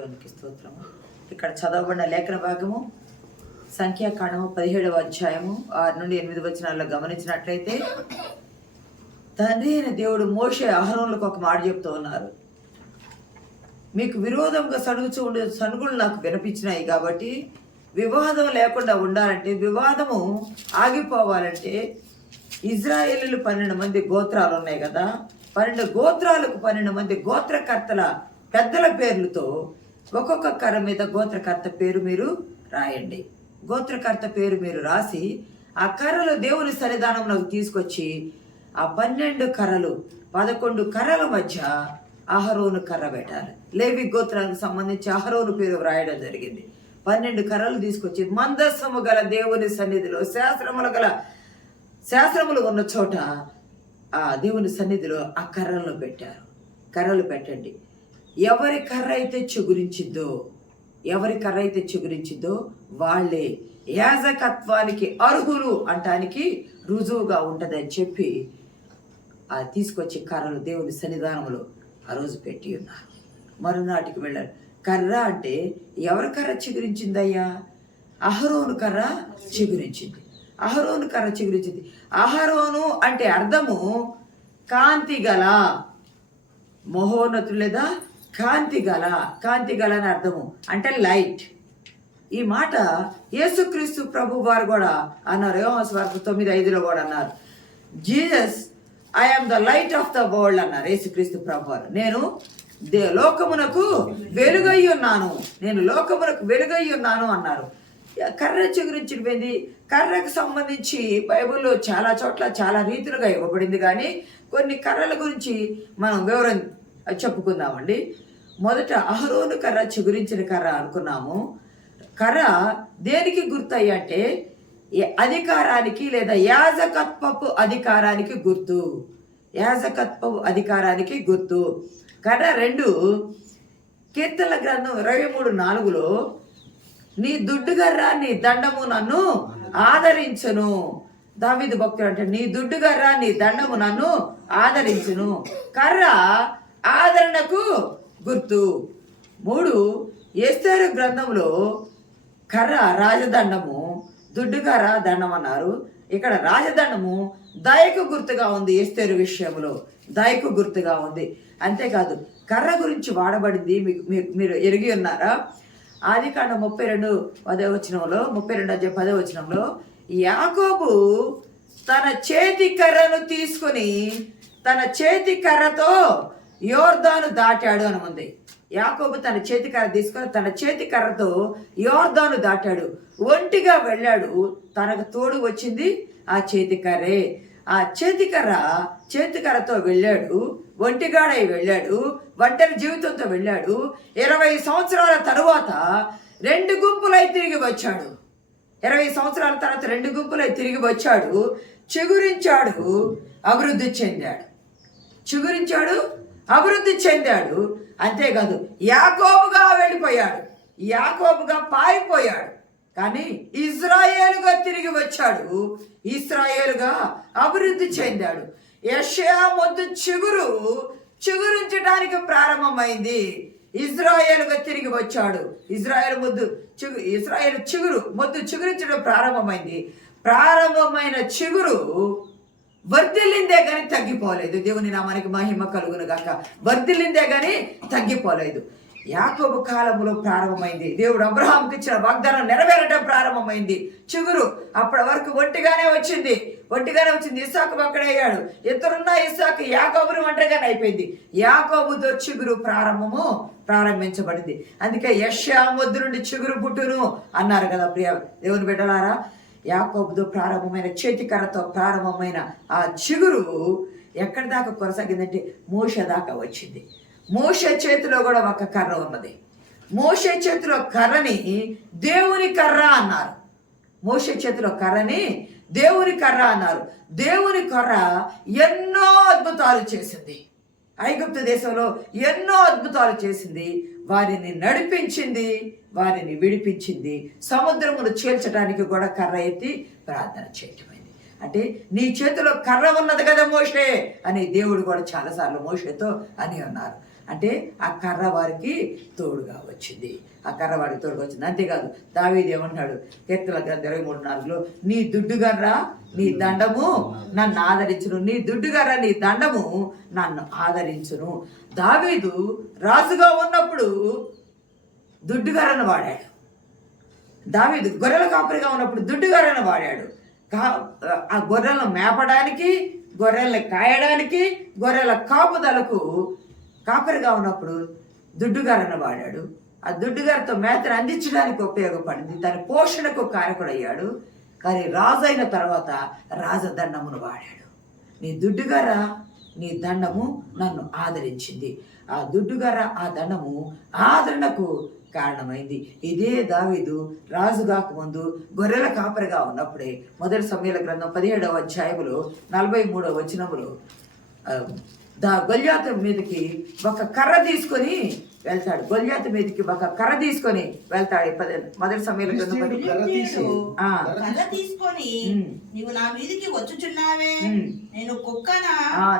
దేవునికి స్తోత్రము. ఇక్కడ చదవబడిన లేఖన భాగము సంఖ్యాకాండము 17వ అధ్యాయము 6 నుండి 8 వచనాల్లో గమనించినట్లయితే, తండ్రి అయిన దేవుడు మోషే అహరోనులకు ఒక మాట చెప్తూ ఉన్నారు. మీకు విరోధంగా సణుగుచూ ఉండే సణుగులు నాకు వినిపించినాయి కాబట్టి వివాదం లేకుండా ఉండాలంటే, వివాదము ఆగిపోవాలంటే ఇజ్రాయేలీలు 12 మంది గోత్రాలు ఉన్నాయి కదా, 12 గోత్రాలకు 12 మంది గోత్రకర్తల పెద్దల పేర్లతో ఒక్కొక్క కర్ర మీద గోత్రకర్త పేరు మీరు రాయండి. గోత్రకర్త పేరు మీరు రాసి ఆ కర్రలు దేవుని సన్నిధానంలోకి తీసుకొచ్చి ఆ 12 కర్రలు 11 కర్రల మధ్య అహరోను కర్ర పెట్టాలి. లేవి గోత్రానికి సంబంధించి అహరోను పేరు రాయడం జరిగింది. 12 కర్రలు తీసుకొచ్చి మందస్సము గల దేవుని సన్నిధిలో శాస్త్రములు ఉన్న చోట ఆ దేవుని సన్నిధిలో ఆ కర్రలను పెట్టారు. కర్రలు పెట్టండి. ఎవరి కర్ర అయితే చిగురించిద్దో వాళ్ళే యాజకత్వానికి అర్హులు అంటానికి రుజువుగా ఉంటుందని చెప్పి ఆ తీసుకొచ్చి కర్రలు దేవుని సన్నిధానంలో ఆ రోజు పెట్టి ఉన్నారు. మరునాటికి వెళ్ళారు. కర్ర అంటే ఎవరి కర్ర చిగురించిందయ్యా? అహరోను కర్ర చిగురించింది. అహరోను అంటే అర్థము కాంతి గల, మహోన్నతుడు లేదా కాంతి గల అని అర్థము, అంటే లైట్. ఈ మాట యేసుక్రీస్తు ప్రభు వారు కూడా అన్నారు. యోహాను సువార్త 9:5 కూడా అన్నారు, Jesus I am the light of the world అన్నారు యేసుక్రీస్తు ప్రభు వారు. నేను లోకమునకు వెలుగై ఉన్నాను అన్నారు. కర్ర చిగురించిపోయింది. కర్రకు సంబంధించి బైబిల్లో చాలా చోట్ల చాలా రీతులుగా ఇవ్వబడింది, కానీ కొన్ని కర్రల గురించి మనం వివరం చెప్పుకుందామండి. మొదట అహరోను కర్ర చిగురించిన కర్ర అనుకున్నాము. కర్ర దేనికి గుర్తయ్యి అంటే అధికారానికి లేదా యాజకత్వపు అధికారానికి గుర్తు. కర్ర 2 కీర్తనల గ్రంథం 23:4లో నీ దుడ్డుగర్ర నీ దండము నన్ను ఆదరించును. దావీదు భక్తుడు అంటే నీ దుడ్డుగర్ర నీ దండము నన్ను ఆదరించును. కర్ర ఆదరణకు గుర్తు. 3 ఎస్తేరు గ్రంథంలో కర్ర రాజదండము, దుడ్డుగర్ర దండం అన్నారు. ఇక్కడ రాజదండము దయకు గుర్తుగా ఉంది. ఎస్తేరు విషయంలో దయకు గుర్తుగా ఉంది. అంతేకాదు కర్ర గురించి వాడబడింది మీరు ఎరిగి ఉన్నారా? ఆదికాండం 32:10 యాకోబు తన చేతి కర్రను తీసుకొని తన చేతి కర్రతో యోర్దాను దాటాడు అని ఉంది. యాకోబు తన చేతి కర్ర తీసుకొని తన చేతి కర్రతో యోర్దాను దాటాడు. ఒంటిగా వెళ్ళాడు. తనకు తోడు వచ్చింది ఆ చేతి కర్రే. ఆ చేతికర్రతో వెళ్ళాడు. ఒంటిగాడై వెళ్ళాడు. ఒంటరి జీవితంతో వెళ్ళాడు. 20 సంవత్సరాల తరువాత 2 గుంపులై తిరిగి వచ్చాడు. 20 సంవత్సరాల తర్వాత 2 గుంపులై తిరిగి వచ్చాడు. చిగురించాడు, అభివృద్ధి చెందాడు. అంతేకాదు యాకోబుగా వెళ్ళిపోయాడు, యాకోబుగా పారిపోయాడు, కానీ ఇజ్రాయేలుగా తిరిగి వచ్చాడు. ఇశ్రాయేలుగా అభివృద్ధి చెందాడు. యెషయా మొద్దు చిగురించడానికి ప్రారంభమైంది. ఇజ్రాయేలుగా తిరిగి వచ్చాడు. ఇజ్రాయేల్ మొద్దు చిగురించడం ప్రారంభమైంది. ప్రారంభమైన చిగురు వర్ధిల్లిందే కానీ తగ్గిపోలేదు. దేవుని నామానికి మహిమ కలుగును గాక. వర్ధిల్లిందే కానీ తగ్గిపోలేదు. యాకోబు కాలంలో ప్రారంభమైంది. దేవుడు అబ్రహాంకి ఇచ్చిన వాగ్దానం నెరవేరడం ప్రారంభమైంది. చిగురు అప్పటి వరకు ఒంటిగానే వచ్చింది. ఇస్సాకు అక్కడయ్యాడు. ఇద్దరున్న ఇస్సాకు యాకోబుని ఒంటరిగానే అయిపోయింది. యాకోబుతో చిగురు ప్రారంభించబడింది. అందుకే యెషయా మొద్దు నుండి చిగురు పుట్టును అన్నారు కదా ప్రియ దేవుని బిడ్డలారా. యాకోబుతో ప్రారంభమైన చేతికర్రతో ప్రారంభమైన ఆ చిగురు ఎక్కడి దాకా కొనసాగిందంటే మోషే దాకా వచ్చింది. మోషే చేతిలో కూడా ఒక కర్ర ఉన్నది. మోషే చేతిలో కర్రని దేవుని కర్ర అన్నారు. దేవుని కర్ర ఎన్నో అద్భుతాలు చేసింది. ఐగుప్తు దేశంలో ఎన్నో అద్భుతాలు చేసింది. వారిని నడిపించింది, వారిని విడిపించింది. సముద్రమును చీల్చడానికి కూడా కర్ర ఎత్తి ప్రార్థన చేయటమైంది. అంటే నీ చేతిలో కర్ర ఉన్నది కదా మోషే అని దేవుడు కూడా చాలాసార్లు మోషేతో అని అన్నారు. అంటే ఆ కర్ర వారికి తోడుగా వచ్చింది. ఆ కర్ర వారికి తోడుగా వచ్చింది. అంతేకాదు దావీదు ఏమంటాడు కీర్తనల గ్రంథం 23:4 నీ దుడ్డుగర్ర నీ దండము నన్ను ఆదరించును, నీ దుడ్డుగర్ర నీ దండము నన్ను ఆదరించును. దావీదు రాజుగా ఉన్నప్పుడు దుడ్డుగర్రను వాడాడు. దావీదు గొర్రెల కాపరిగా ఉన్నప్పుడు దుడ్డుగర్రను వాడాడు. ఆ గొర్రెలను మేపడానికి, గొర్రెలను కాయడానికి, గొర్రెల కాపుదలకు కాపరిగా ఉన్నప్పుడు దుడ్డుగర్రను వాడాడు. ఆ దుడ్డుగారితో మేతను అందించడానికి ఉపయోగపడింది, తన పోషణకు కారకుడయ్యాడు. కానీ రాజు అయిన తర్వాత రాజదండమును వాడాడు. నీ దుడ్డుగర్ర నీ దండము నన్ను ఆదరించింది. ఆ దుడ్డుగర్ర ఆ దండము ఆదరణకు కారణమైంది. ఇదే దావీదు రాజు కాకముందు గొర్రెల కాపరిగా ఉన్నప్పుడే 1 సమూయేలు గ్రంథం 17వ అధ్యాయములో 43వ వచనములో గొల్యాతు మీదకి ఒక కర్ర తీసుకొని వెళ్తాడు. గొల్యాతు మీదకి ఒక కర్ర తీసుకొని వెళ్తాడు. 1 సమూయేలు గ్రంథం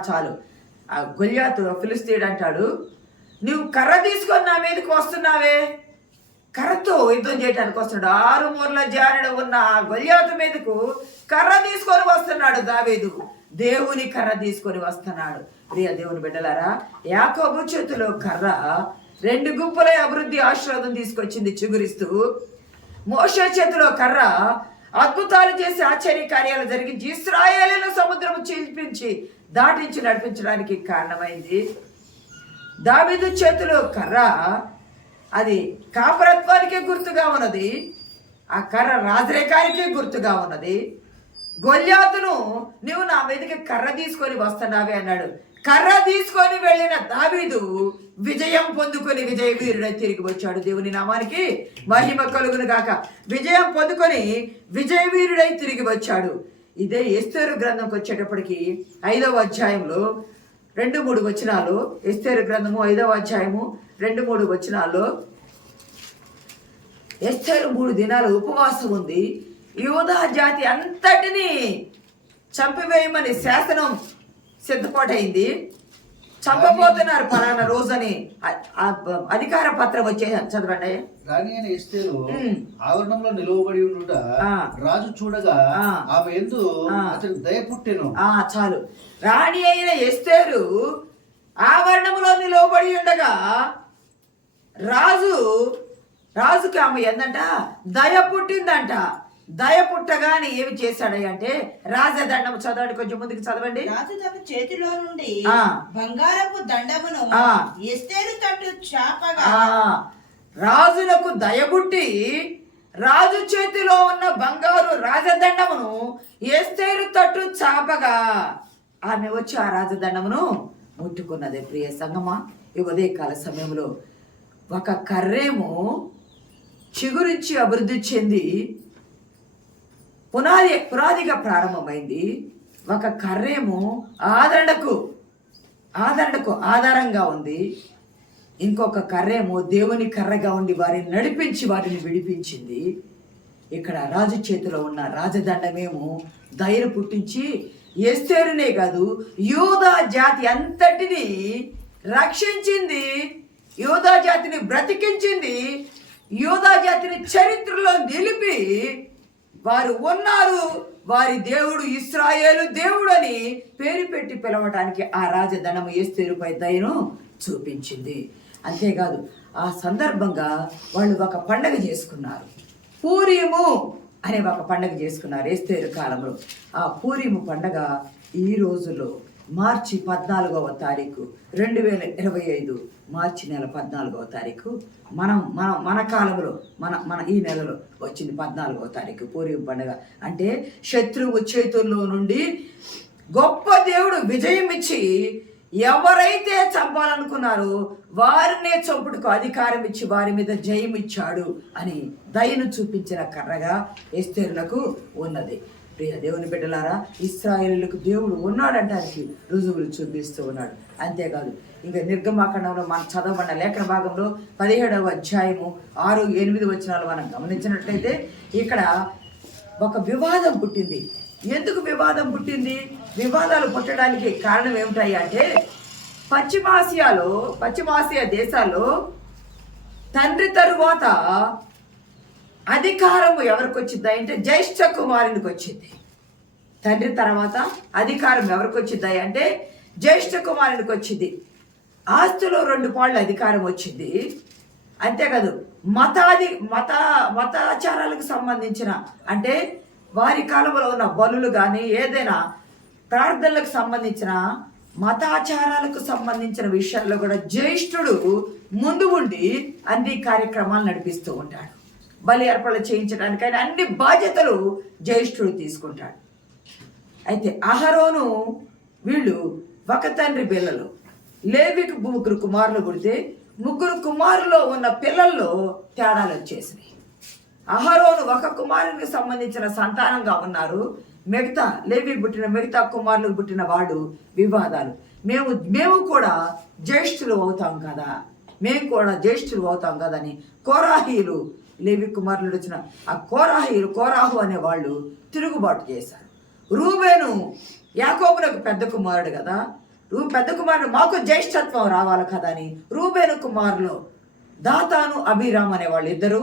చాలు. ఆ గొల్యాతు ఫిలిష్తీయుడు అంటాడు, నువ్వు కర్ర తీసుకొని నా మీదకి వస్తున్నావే, కర్రతో యుద్ధం చేయడానికి వస్తున్నాడు. 6 మూరల జారిన ఉన్న ఆ గొల్యాతు మీదకు కర్ర తీసుకొని వస్తున్నాడు దావీదు. దేవుని కర్ర తీసుకొని వస్తున్నాడు. ప్రియ దేవుని బిడ్డలారా, యాకోబు చేతిలో కర్ర 2 గుంపులై అభివృద్ధి ఆశీర్వాదం తీసుకొచ్చింది చిగురిస్తూ. మోషే చేతిలో కర్ర అద్భుతాలు చేసి ఆశ్చర్య కార్యాలు జరిగించి ఇశ్రాయేలును సముద్రం చీల్పించి దాటించి నడిపించడానికి కారణమైంది. దావీదు చేతిలో కర్ర అది కాపరత్వానికే గుర్తుగా ఉన్నది. ఆ కర్ర రాజరేకానికే గుర్తుగా ఉన్నది. గొల్యాతును నువ్వు నా మీదకి కర్ర తీసుకొని వస్తున్నావే అన్నాడు. కర్ర తీసుకొని వెళ్ళిన దావీదు విజయం పొందుకొని విజయ వీరుడై తిరిగి వచ్చాడు. దేవుని నామానికి మహిమ కలుగును గాక. విజయం పొందుకొని విజయ వీరుడై తిరిగి వచ్చాడు. ఇదే ఎస్తేరు గ్రంథంకి వచ్చేటప్పటికి 5వ అధ్యాయంలో 2-3 వచనాలు, ఎస్తేరు గ్రంథము 5వ అధ్యాయము 2-3 వచనాల్లో ఎస్తేరు 3 దినాలు ఉపవాసం ఉంది. యూదా జాతి అంతటినీ చంపివేయమని శాసనం సిద్ధపాటైంది. చంపబోతున్నారు పలానా రోజని అధికార పత్రం వచ్చే చదవండి. రాణి అయిన ఎస్తేరు ఆవరణంలో నిలువబడి ఉండుట రాజు చూడగా ఆమె యందు అతని దయ పుట్టెను. చాలు. రాణి అయిన ఎస్తేరు ఆవరణంలో నిలువబడి ఉండగా రాజుకి ఆమె ఏందంట దయ పుట్టిందంట. దయ పుట్టగానే ఏమి చేశాడంటే రాజదండం చదవండి, కొంచెం ముందుకు చదవండి. రాజు తన చేతిలో నుండి బంగారపు దండమును ఎస్తేరు తట్టు చాపగా, రాజులకు దయబుట్టి రాజు చేతిలో ఉన్న బంగారు రాజదండమును ఎస్తేరు తట్టు చాపగా ఆమె వచ్చి ఆ రాజదండమును ముట్టుకున్నది. ప్రియ సంగమా, ఈ ఉదయకాల సమయంలో ఒక కర్రేమో చిగురించి అభివృద్ధి చెంది పునాదిగా ప్రారంభమైంది. ఒక కర్రేమో ఆదరణకు ఆధారంగా ఉంది. ఇంకొక కర్రేమో దేవుని కర్రగా ఉండి వారిని నడిపించి వారిని విడిపించింది. ఇక్కడ రాజు చేతిలో ఉన్న రాజదండమేమో ధైర్యం పుట్టించి ఎస్తేరునే కాదు యూదా జాతి అంతటిని రక్షించింది, యూదా జాతిని బ్రతికించింది, యూదా జాతిని చరిత్రలో నిలిపి వారు ఉన్నారు, వారి దేవుడు ఇశ్రాయేలు దేవుడు అని పేరు పెట్టి పిలవటానికి ఆ రాజదండము ఎస్తేరుపై దయను చూపించింది. అంతేకాదు ఆ సందర్భంగా వాళ్ళు ఒక పండగ చేసుకున్నారు. పూరీము అనే ఒక పండగ చేసుకున్నారు ఎస్తేరు కాలంలో. ఆ పూరీము పండగ ఈ రోజులో మార్చి 14వ తారీఖు 2025 మార్చి నెల 14వ తారీఖు మన కాలంలో మన ఈ నెలలో వచ్చింది 14వ తారీఖు పూరీము పండుగ. అంటే శత్రువు చేతుల్లో నుండి గొప్ప దేవుడు విజయం ఇచ్చి ఎవరైతే చంపాలనుకున్నారో వారినే చంపుటకు అధికారం ఇచ్చి వారి మీద జయం ఇచ్చాడు అని దయను చూపించిన కర్రగా ఎస్తేరులకు ఉన్నది. ప్రియ దేవుని బిడ్డలారా, ఇశ్రాయేలులకు దేవుడు ఉన్నాడంటానికి రుజువులు చూపిస్తూ ఉన్నాడు. అంతేకాదు ఇంకా నిర్గమాకాండంలో మనం చదవబడిన లేఖన భాగంలో 17వ అధ్యాయము 6-8 వచనాలు మనం గమనించినట్లయితే ఇక్కడ ఒక వివాదం పుట్టింది. ఎందుకు వివాదం పుట్టింది? వివాదాలు పుట్టడానికి కారణం ఏమిటాయి అంటే పశ్చిమాసియా దేశాల్లో తండ్రి తరువాత అధికారము ఎవరికి వచ్చిందా అంటే జ్యేష్ఠ కుమారునికి వచ్చింది. తండ్రి తర్వాత అధికారం ఎవరికి వచ్చిందా అంటే జ్యేష్ఠ కుమారునికి వచ్చింది. ఆస్తిలో 2 పాళ్ళు అధికారం వచ్చింది. అంతేకాదు మతాచారాలకు సంబంధించిన అంటే వారి కాలంలో ఉన్న బలులు కానీ ఏదైనా ప్రార్థనలకు సంబంధించిన మతాచారాలకు సంబంధించిన విషయాల్లో కూడా జ్యేష్ఠుడు ముందు ఉండి అన్ని కార్యక్రమాలు నడిపిస్తూ ఉంటాడు. బలి అర్పణలు చేయించడానికైనా అన్ని బాధ్యతలు జ్యేష్ఠుడు తీసుకుంటాడు. అయితే అహరోను వీళ్ళు ఒక తండ్రి పిల్లలు. లేవికి 3 కుమారులు పుడితే 3 కుమారులో ఉన్న పిల్లల్లో తేడాలు వచ్చేసినాయి. అహరోను ఒక కుమారునికి సంబంధించిన సంతానంగా ఉన్నారు. మిగతా లేవి పుట్టిన మిగతా కుమారులకు పుట్టిన వాడు వివాదాలు. మేము కూడా జ్యేష్ఠులు అవుతాం కదా, అని కోరాహీలు లేవి కుమారులు వచ్చిన ఆ కోరాహు అనే వాళ్ళు తిరుగుబాటు చేశారు. రూబేను యాకోబునకు పెద్ద కుమారుడు కదా, పెద్ద కుమారుడు మాకు జ్యేష్ఠత్వం రావాలి కదా అని రూబేను కుమారులు దాతాను అభిరామ్ అనేవాళ్ళు ఇద్దరు,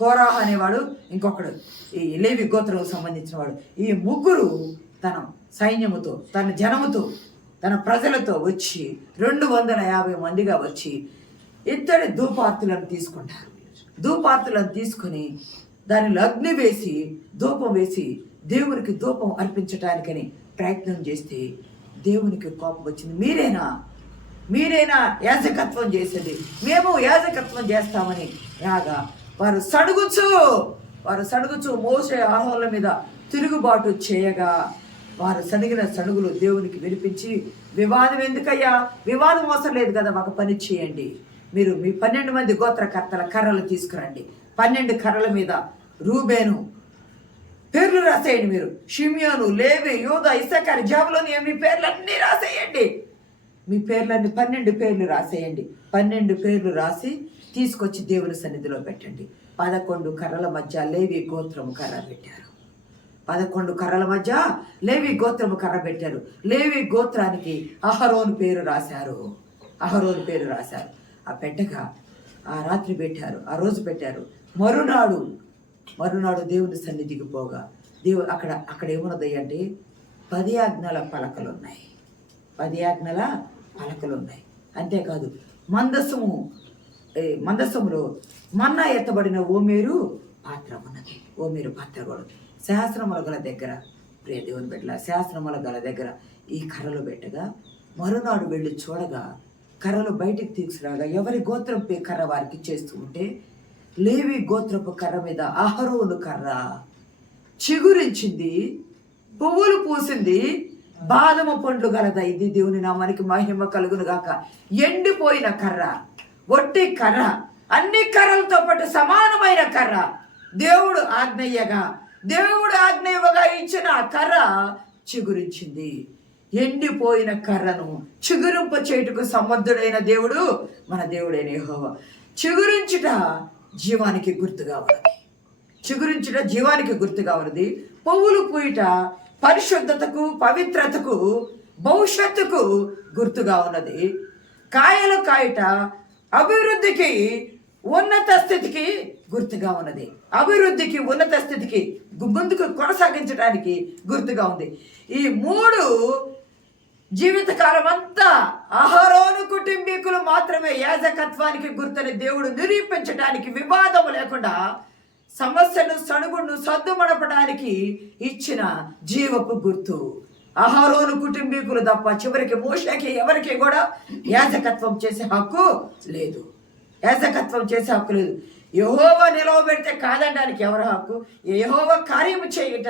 కోరాహ్ అనేవాడు ఇంకొకడు ఈ లేవి గోత్రకు సంబంధించిన వాడు. ఈ 3 తన సైన్యముతో తన జనముతో తన ప్రజలతో వచ్చి 250 మందిగా వచ్చి ఇత్తడి ధూపార్తులను తీసుకుంటారు. ధూపార్తులను తీసుకొని దానిలో అగ్ని వేసి ధూపం వేసి దేవునికి ధూపం అర్పించటానికని ప్రయత్నం చేస్తే దేవునికి కోపం వచ్చింది. మీరేనా యాజకత్వం చేసేది? మేము యాజకత్వం చేస్తామని రాగా వారు సడుగుచు మోసే ఆహ్వాల మీద తిరుగుబాటు చేయగా వారు సడిగిన సడుగులు దేవునికి వినిపించి, వివాదం ఎందుకయ్యా? వివాదం అవసరం లేదు కదా, ఒక పని చేయండి, మీరు మీ 12 మంది గోత్రకర్తల కర్రలు తీసుకురండి. 12 కర్రల మీద రూబేను పేర్లు రాసేయండి, మీరు షిమియోను, లేవి, యూదా, ఇస్సాకారు, జబూలూను మీ పేర్లన్నీ రాసేయండి. మీ పేర్లన్నీ 12 పేర్లు రాసేయండి. 12 పేర్లు రాసి తీసుకొచ్చి దేవుని సన్నిధిలో పెట్టండి. 11 కర్రల మధ్య లేవి గోత్రము కర్ర పెట్టారు. 11 కర్రల మధ్య లేవి గోత్రము కర్ర పెట్టారు. లేవి గోత్రానికి అహరోను పేరు రాశారు. ఆ పెట్టగా ఆ రాత్రి పెట్టారు, ఆ రోజు పెట్టారు. మరునాడు దేవుని సన్నిధికి పోగా అక్కడ ఏమున్నది అంటే 10 ఆజ్ఞల పలకలు ఉన్నాయి. 10 ఆజ్ఞల పలకలు ఉన్నాయి. అంతేకాదు మందసములో మన్నా ఎత్తబడిన ఓమేరు పాత్ర ఉన్నది. ఓమేరు పాత్ర కూడా శాస్త్రముల గల దగ్గర, ప్రియ దేవుని బిడ్డల శాస్త్రముల గల దగ్గర ఈ కర్రలు పెట్టగా మరునాడు వెళ్ళి చూడగా కర్రలు బయటికి తీసుకురాగా ఎవరి గోత్రం కర్ర వారికి చేస్తూ ఉంటే లేవి గోత్రపు కర్ర మీద అహరోను కర్ర చిగురించింది, పువ్వులు పూసింది, బాదము పండ్లు గలదా. ఇది దేవుని నామానికి మహిమ కలుగును గాక. ఎండిపోయిన కర్ర, ఒట్టి కర్ర, అన్ని కర్రలతో పాటు సమానమైన కర్ర దేవుడు ఆజ్ఞ ఇవ్వగా ఇచ్చిన కర్ర చిగురించింది. ఎండిపోయిన కర్రను చిగురింప చేటుకు సమర్థుడైన దేవుడు మన దేవుడైన యెహోవా. చిగురించుట జీవానికి గుర్తుగా ఉన్నది. పువ్వులు పూయట పరిశుద్ధతకు, పవిత్రతకు, భవిష్యత్తుకు గుర్తుగా ఉన్నది. కాయలు కాయట అభివృద్ధికి, ఉన్నత స్థితికి గుర్తుగా ఉన్నది. అభివృద్ధికి, ఉన్నత స్థితికి ముందుకు కొనసాగించడానికి గుర్తుగా ఉంది. ఈ 3 జీవితకాలం అంతా అహరోను కుటుంబీకులు మాత్రమే యాజకత్వానికి గుర్తని దేవుడు నిరూపించడానికి, వివాదము లేకుండా సమస్యను సణుగును సద్దుమడపడానికి ఇచ్చిన జీవపు గుర్తు. అహరోను కుటుంబీకులు తప్ప చివరికి మోషేకి ఎవరికి కూడా యాజకత్వం చేసే హక్కు లేదు. యెహోవా నిలవబెడితే కాదనడానికి ఎవరి హక్కు? యెహోవా కార్యము చేయట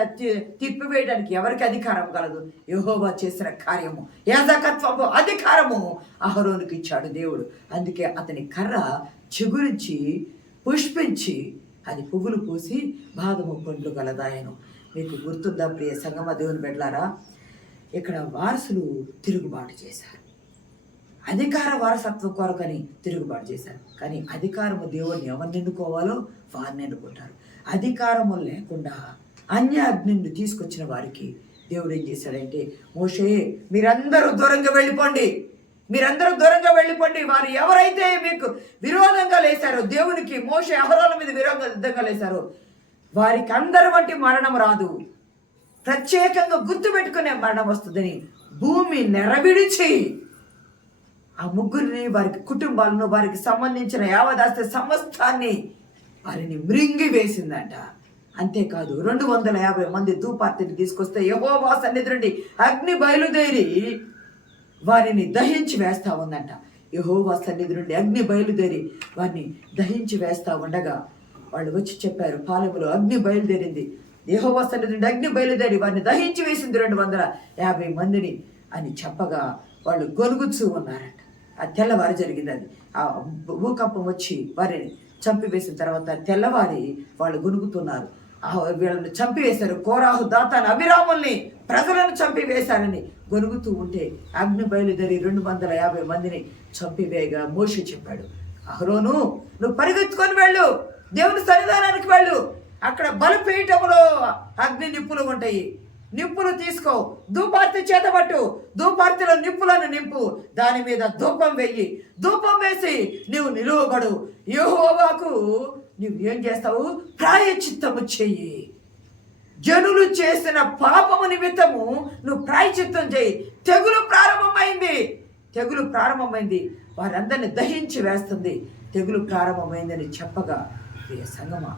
తిప్పివేయడానికి ఎవరికి అధికారం కలదు? యెహోవా చేసిన కార్యము, యాజకత్వము అధికారము అహరోనుకి ఇచ్చాడు దేవుడు. అందుకే అతని కర్ర చిగురించి పుష్పించి అది పువ్వులు పూసి బాదము పండ్లు గలదాయను. మీకు గుర్తుందా ప్రియ సంగమ దేవుని బిడ్డలారా? ఇక్కడ వారసులు తిరుగుబాటు చేశారు. అధికార వారసత్వం కొరకని తిరుగుబాటు చేశారు. కానీ అధికారము దేవుడిని ఎవరిని ఎన్నుకోవాలో వారిని ఎన్నుకుంటారు. అధికారము లేకుండా అన్యాజ్ఞను తీసుకొచ్చిన వారికి దేవుడు ఏం చేశాడంటే, మోషే మీరందరూ దూరంగా వెళ్ళిపోండి, మీరందరూ దూరంగా వెళ్ళిపోండి. వారు ఎవరైతే మీకు విరోధంగా లేశారో, దేవునికి మోషే అహరోనుల మీద విరోధంగా లేశారో, వారికి అందరి వంటి మరణం రాదు, ప్రత్యేకంగా గుర్తుపెట్టుకునే మరణం వస్తుందని భూమి నెరవిడిచి ఆ ముగ్గురిని, వారికి కుటుంబాలను, వారికి సంబంధించిన యావదాస్తి సమస్తాన్ని వారిని మృంగి వేసిందంట. అంతేకాదు 250 మంది ధూపార్తిని తీసుకొస్తే యెహోవా సన్నిధి నుండి అగ్ని బయలుదేరి వారిని దహించి వేస్తా ఉందంట. యెహోవా సన్నిధి నుండి అగ్ని బయలుదేరి వారిని దహించి వేస్తా ఉండగా వాళ్ళు వచ్చి చెప్పారు, పాలెములో అగ్ని బయలుదేరింది, యెహోవా సన్నిధి నుండి అగ్ని బయలుదేరి వారిని దహించి వేసింది 250 మందిని అని చెప్పగా వాళ్ళు గొనుగుతూ ఉన్నారంట. ఆ తెల్లవారి జరిగింది అది. ఆ భూకంపం వచ్చి వారిని చంపివేసిన తర్వాత తెల్లవారి వాళ్ళు గొనుగుతున్నారు. వీళ్ళని చంపివేశారు, కోరాహు, దాతాను, అభిరాముల్ని, ప్రజలను చంపివేశారని గొనుగుతూ ఉంటే అగ్ని బయలుదేరి 250 మందిని చంపివేయగా మోషే చెప్పాడు, అహరోను, నువ్వు పరిగెత్తుకొని వెళ్ళు, దేవుని సన్నిధానానికి వెళ్ళు, అక్కడ బలిపీఠములో అగ్ని నిప్పులు ఉంటాయి, నిప్పులు తీసుకో, ధూపార్తి చేతబట్టు, ధూపార్తిలో నిప్పులను నింపు, దాని మీద ధూపం వెయ్యి, ధూపం వేసి నువ్వు నిలువబడు, యెహోవాకు నువ్వు ఏం చేస్తావు, ప్రాయశ్చిత్తము చెయ్యి, జనులు చేసిన పాపము నిమిత్తము నువ్వు ప్రాయశ్చిత్తం చేయి. తెగులు ప్రారంభమైంది, వారందరిని దహించి వేస్తుంది, తెగులు ప్రారంభమైందని చెప్పగా సంగమా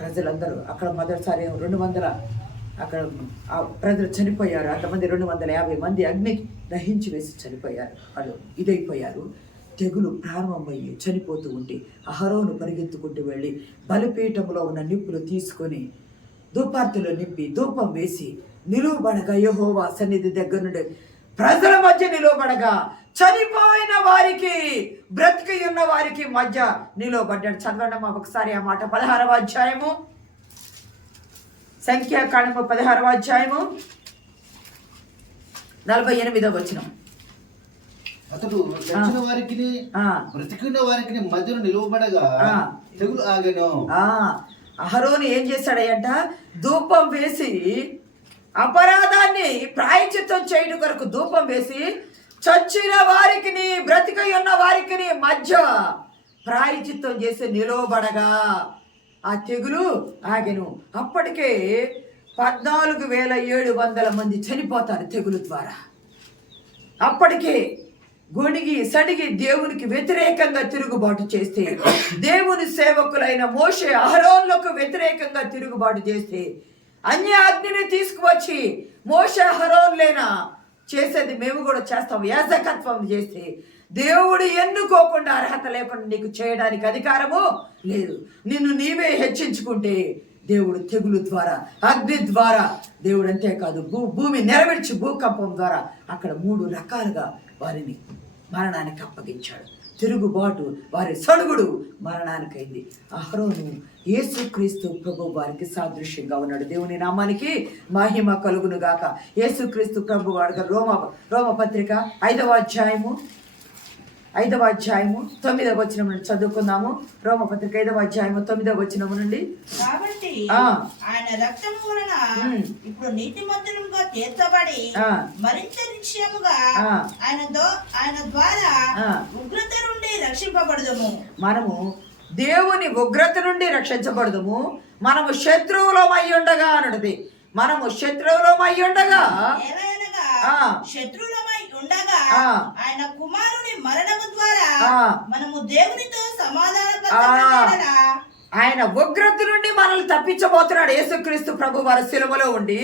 ప్రజలందరూ అక్కడ మొదటిసారి 200 అక్కడ ఆ ప్రజలు చనిపోయారు. అంతమంది 250 మంది అగ్ని దహించి వేసి చనిపోయారు. వాళ్ళు ఇదైపోయారు. తెగులు ప్రారంభమయ్యి చనిపోతూ ఉంటే అహరోను పరిగెత్తుకుంటూ వెళ్ళి బలిపీఠంలో ఉన్న నిప్పులు తీసుకొని ధూపార్తిలో నింపి ధూపం వేసి నిలువబడగా యెహోవా సన్నిధి దగ్గర నుండి ప్రజల మధ్య నిలువబడగా చనిపోయిన వారికి, బ్రతికి ఉన్న వారికి మధ్య నిలువబడ్డాడు. చదవండి ఒకసారి ఆ మాట. 16వ అధ్యాయము, సంఖ్యాకాండము 16వ అధ్యాయము 48వ వచనం. అతడు చచ్చిన వారికి బ్రతికిన వారికి మధ్యలో నిలువబడగా తెగులు ఆగెను. అహరోను ఏం చేశాడంట, ధూపం వేసి అపరాధాన్ని ప్రాయశ్చిత్తం చేయడం కొరకు ధూపం వేసి చచ్చిన వారికి, బ్రతికి ఉన్న వారికి మధ్య ప్రాయశ్చిత్తం చేసి నిలువబడగా ఆ తెగులు ఆగెను. అప్పటికే 14,700 మంది చనిపోతారు తెగులు ద్వారా. అప్పటికే గొణిగి సడిగి దేవునికి వ్యతిరేకంగా తిరుగుబాటు చేస్తే, దేవుని సేవకులైన మోషే అహరోనులకు వ్యతిరేకంగా తిరుగుబాటు చేస్తే, అన్య అగ్నిని తీసుకువచ్చి మోషే అహరోనులేనా చేసేది, మేము కూడా చేస్తాం, యాజకత్వం చేస్తే దేవుడు ఎన్నుకోకుండా అర్హత లేకుండా నీకు చేయడానికి అధికారము లేదు. నిన్ను నీవే హెచ్చించుకుంటే దేవుడు తెగులు ద్వారా, అగ్ని ద్వారా, దేవుడు అంతేకాదు భూమి నెరవేర్చి భూకంపం ద్వారా అక్కడ 3 రకాలుగా వారిని మరణానికి అప్పగించాడు. తిరుగుబాటు, వారి సడుగుడు మరణానికైంది. అహరోను యేసుక్రీస్తు ప్రభు వారికి సాదృశ్యంగా ఉన్నాడు. దేవుని నామానికి మహిమ కలుగును గాక. యేసుక్రీస్తు ప్రభు వాడుగా రోమపత్రిక 5వ అధ్యాయము 9వ వచనం నుండి చదువుకుందాము. రోమపత్రిక 5వ అధ్యాయము 9వ వచనం నుండి. కాబట్టి ఆయన రక్తము వలన ఇప్పుడు నీతిమంతులుగా తీర్చబడి మరింత నిశ్చయముగా ఆయన ద్వారా ఉగ్రత నుండి రక్షింపబడదుము. మనము దేవుని ఉగ్రత నుండి రక్షించబడదుము. మనము శత్రువులమై ఉండగా అన్నది. మనము శత్రువులమై ఉండగా, శత్రువులమై ఉండగా ఆయన కుమారుని మరణము ద్వారా మనము దేవునితో సమాధాన, ఆయన ఉగ్రత నుండి మనల్ని తప్పించబోతున్నాడు. యేసుక్రీస్తు ప్రభు వారి సిలువలో ఉండి,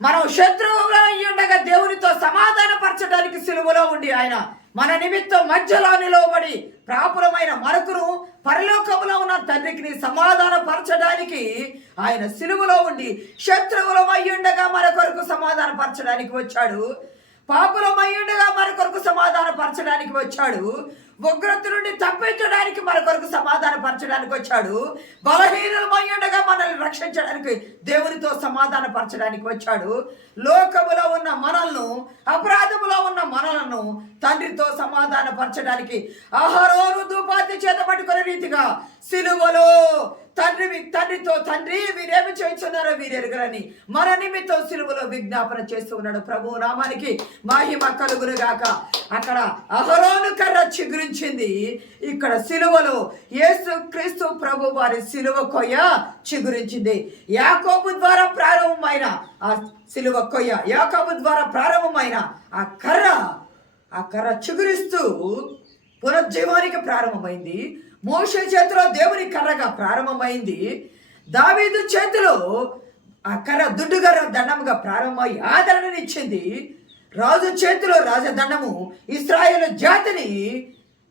మనం శత్రువుగా ఉండగా దేవునితో సమాధాన పరచడానికి సిలువలో ఉండి ఆయన మన నిమిత్తం మధ్యలో నిలవబడి ప్రాపురమైన మనకును పరలోకములో ఉన్న తండ్రికి సమాధాన పరచడానికి ఆయన సిలువలో ఉండి శత్రువులమై ఉండగా మన కొరకు సమాధాన పరచడానికి వచ్చాడు. పాపులమై ఉండగా మన కొరకు సమాధాన పరచడానికి వచ్చాడు. ఉగ్రత నుండి తప్పించడానికి మన కొరకు సమాధాన పరచడానికి వచ్చాడు. బలహీనమై ఉండగా మనల్ని రక్షించడానికి దేవునితో సమాధాన పరచడానికి వచ్చాడు. లోకములో ఉన్న మనల్ని, అపరాధములో ఉన్న మనలను తండ్రితో సమాధాన పరచడానికి అహరోను ధూపార్తి చేత పట్టుకునే రీతిగా సిలువలో తండ్రితో తండ్రి వీరేమి చేస్తున్నారో వీరు ఎరుగరని మన నిమిత్తం సిలువలో విజ్ఞాపన చేస్తూ ఉన్నాడు. ప్రభు నామానికి మహిమ కలుగును గాక. అక్కడ అహరోను కర్ర చిగురించింది, ఇక్కడ సిలువలో యేసు క్రీస్తు ప్రభు వారి సిలువ కొయ్య చిగురించింది. యాకోబు ద్వారా ప్రారంభమైన ఆ సిలువ కొయ్య, యాకోబు ద్వారా ప్రారంభమైన ఆ కర్ర చిగురిస్తూ పునరుజ్జీవానికి ప్రారంభమైంది. మోషే చేతిలో దేవుని కర్రగా ప్రారంభమైంది. దావీదు చేతిలో ఆ కర్ర దుడ్డుగర్ర దండముగా ప్రారంభమై ఆదరణనిచ్చింది. రాజు చేతిలో రాజదండము ఇశ్రాయేలు జాతిని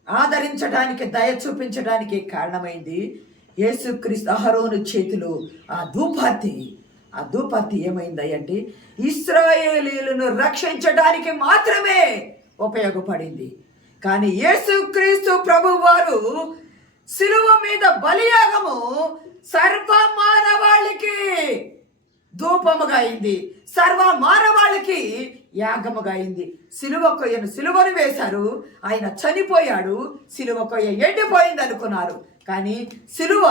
ఆదరించడానికి, దయ చూపించడానికి కారణమైంది. యేసుక్రీస్తు అహరోను చేతిలో ఆ ధూపార్తి ఏమైంది అంటే ఇశ్రాయేలీయులను రక్షించడానికి మాత్రమే ఉపయోగపడింది. కానీ యేసుక్రీస్తు ప్రభు వారు సిలువ మీద బలియాగము సర్వ మానవాళికి ధూపముగా అయింది, సర్వ మానవాళికి యాగముగా అయింది. సిలువను వేశారు, ఆయన చనిపోయాడు, సిలువ కొయ్య ఎండిపోయింది అనుకున్నారు. కానీ సిలువ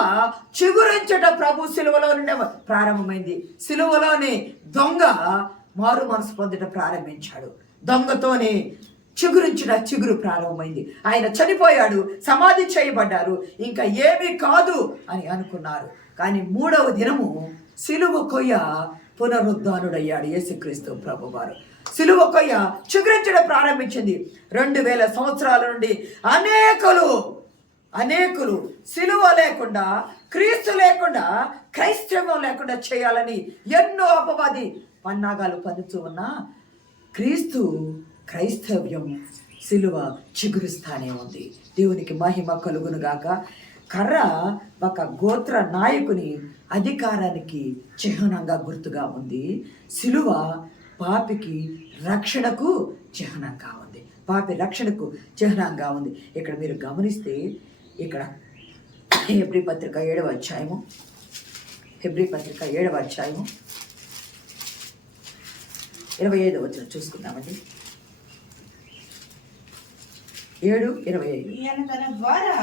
చిగురించట ప్రభు సిలువలో నుండే ప్రారంభమైంది. సిలువలోనే దొంగ మారు మనసు పొందట ప్రారంభించాడు. దొంగతోనే చిగురు ప్రారంభమైంది. ఆయన చనిపోయాడు, సమాధి చేయబడ్డారు, ఇంకా ఏమీ కాదు అని అనుకున్నారు. కానీ 3వ దినము సిలువ కొయ్య పునరుద్ధానుడయ్యాడు యేసుక్రీస్తు ప్రభువారు. సిలువ కొయ్య చిగురించడం ప్రారంభించింది. 2000 సంవత్సరాల నుండి అనేకులు సిలువ లేకుండా, క్రీస్తు లేకుండా, క్రైస్తవం లేకుండా చేయాలని ఎన్నో అపవాది పన్నాగాలు పన్నుతూ ఉన్నా క్రైస్తవ్యం సిలువ చిగురుస్తానే ఉంది. దేవునికి మహిమ కలుగును గాక. కర్ర ఒక గోత్ర నాయకుని అధికారానికి చిహ్నంగా గుర్తుగా ఉంది. సిలువ పాపికి రక్షణకు చిహ్నంగా ఉంది. పాపి రక్షణకు చిహ్నంగా ఉంది. ఇక్కడ మీరు గమనిస్తే, ఇక్కడ హెబ్రీ పత్రిక 7వ అధ్యాయము 25వ వచనం చూసుకుందామండి. 7:25. ఈయన తన ద్వారా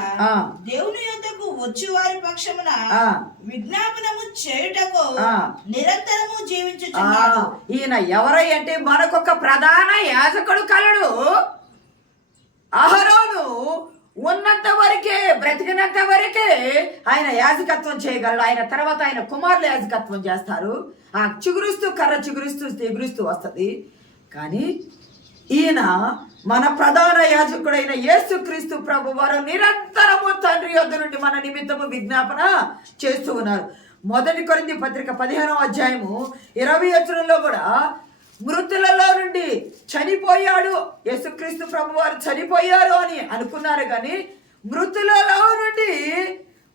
దేవుని యొద్దకు వచ్చి వారి పక్షమున విజ్ఞాపనము చేయుటకు నిరంతరము జీవించుచున్నాడు. ఈయన ఎవరై అంటే మనకొక ప్రధాన యాజకుడు కలడు. అహరోను ఉన్నంత వరకే, బ్రతికినంత వరకే ఆయన యాజకత్వం చేయగలడు. ఆయన తర్వాత ఆయన కుమారులు యాజకత్వం చేస్తారు. ఆ కర్ర చిగురిస్తూ వస్తుంది. కానీ ఈయన మన ప్రధాన యాజకుడైన యేసుక్రీస్తు ప్రభు వారు నిరంతరము తండ్రి యొద్ద నుండి మన నిమిత్తము విజ్ఞాపన చేస్తూ ఉన్నారు. 1 కొరింథీ పత్రిక 15వ అధ్యాయము 20వ వచనంలో కూడా మృతులలో నుండి చనిపోయాడు, యేసుక్రీస్తు ప్రభు వారు చనిపోయారు అని అనుకున్నారు. కానీ మృతులలో నుండి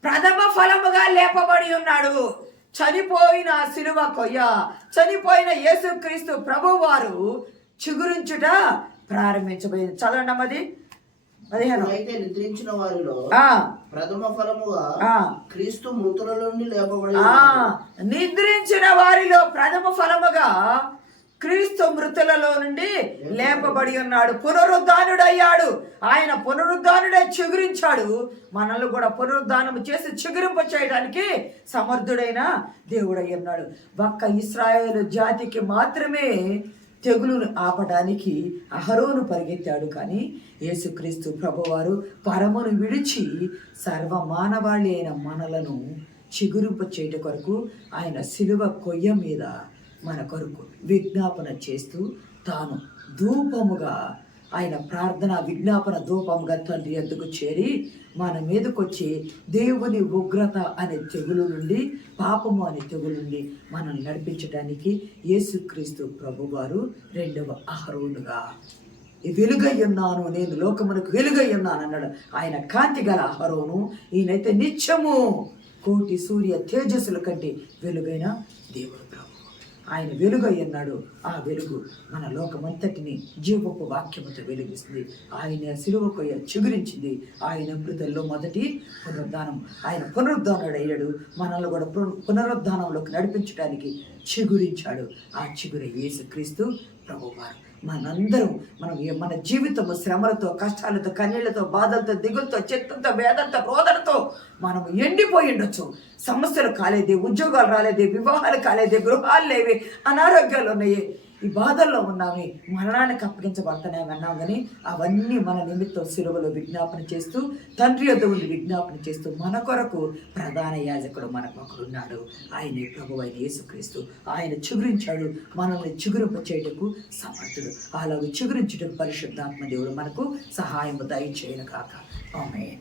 ప్రథమ ఫలముగా లేపబడి ఉన్నాడు. చనిపోయిన సిలువ కొయ్య, చనిపోయిన యేసుక్రీస్తు ప్రభు వారు చిగురించుట ప్రారంభించబోయింది. చదవండి అమ్మది 15. అయితే నిద్రించిన వారిలో ప్రథమ ఫలముగా క్రీస్తు మృతుల నుండి లేపబడి, నిద్రించిన వారిలో ప్రథమ ఫలముగా క్రీస్తు మృతులలో నుండి లేపబడి ఉన్నాడు. పునరుద్ధానుడయ్యాడు. ఆయన పునరుద్ధానుడే చిగురించాడు. మనల్ని కూడా పునరుద్ధానం చేసి చిగురింప చేయడానికి సమర్థుడైన దేవుడై ఉన్నాడు. ఒక్క ఇశ్రాయేలు జాతికి మాత్రమే తెగులును ఆపడానికి అహరోను పరిగెత్తాడు. కానీ యేసుక్రీస్తు ప్రభువారు పరమును విడిచి సర్వ మానవాళి అయిన మనలను చిగురింప చేయట కొరకు ఆయన సిలువ కొయ్య మీద మన కొరకు విజ్ఞాపన చేస్తూ తాను ధూపముగా, ఆయన ప్రార్థన విజ్ఞాపన ధూపముగా తండ్రి యొద్దకు చేరి మన మీదకొచ్చి దేవుని ఉగ్రత అనే తెగులు నుండి, పాపము అనే తెగులు నుండి మనం నడిపించడానికి యేసుక్రీస్తు ప్రభువారు 2వ అహరోనుగా వెలుగై ఉన్నాను, నేను లోకమునకు వెలుగై ఉన్నాను అన్నాడు. ఆయన కాంతి గల అహరోను. ఈయనైతే నిత్యము కోటి సూర్య తేజస్సుల కంటే వెలుగైన దేవుడు ప్రభు. ఆయన వెలుగై ఉన్నాడు. ఆ వెలుగు మన లోకమంతటిని జీవపు వాక్యముతో వెలిగిస్తుంది. ఆయన సిలువ కొయ్య చిగురించింది. ఆయన మృతుల్లో మొదటి పునరుద్ధానం. ఆయన పునరుద్ధానుడయ్యాడు. మనల్ని కూడా పునరుద్ధానంలోకి నడిపించడానికి చిగురించాడు. ఆ చిగురే యేసుక్రీస్తు ప్రభువారు. మనందరం మన జీవితము శ్రమలతో, కష్టాలతో, కన్నీళ్లతో, బాధలతో, దిగులతో, చిత్తంతో, వేదంతో, రోదనతో మనం ఎండిపోయి ఉండొచ్చు. సమస్యలు కాలేదే, ఉద్యోగాలు రాలేదే, వివాహాలు కాలేదే, గృహాలు లేవే, అనారోగ్యాలు ఉన్నాయి, ఈ బాధల్లో ఉన్నామే, మరణానికి అప్పగించబడుతున్నాయి అన్నాం. కానీ అవన్నీ మన నిమిత్తం సిలువలో విజ్ఞాపన చేస్తూ, తండ్రి యొద్ద ఉండి విజ్ఞాపన చేస్తూ, మన కొరకు ప్రధాన యాజకుడు మనకు ఒకడున్నాడు. ఆయనే ప్రభువైన యేసుక్రీస్తు. ఆయన చిగురించాడు, మనల్ని చిగురింప చేయటకు సమర్థుడు. అలాగే చిగురించుటకు పరిశుద్ధాత్మ దేవుడు మనకు సహాయము దయచేయను కాక. ఆమేన్.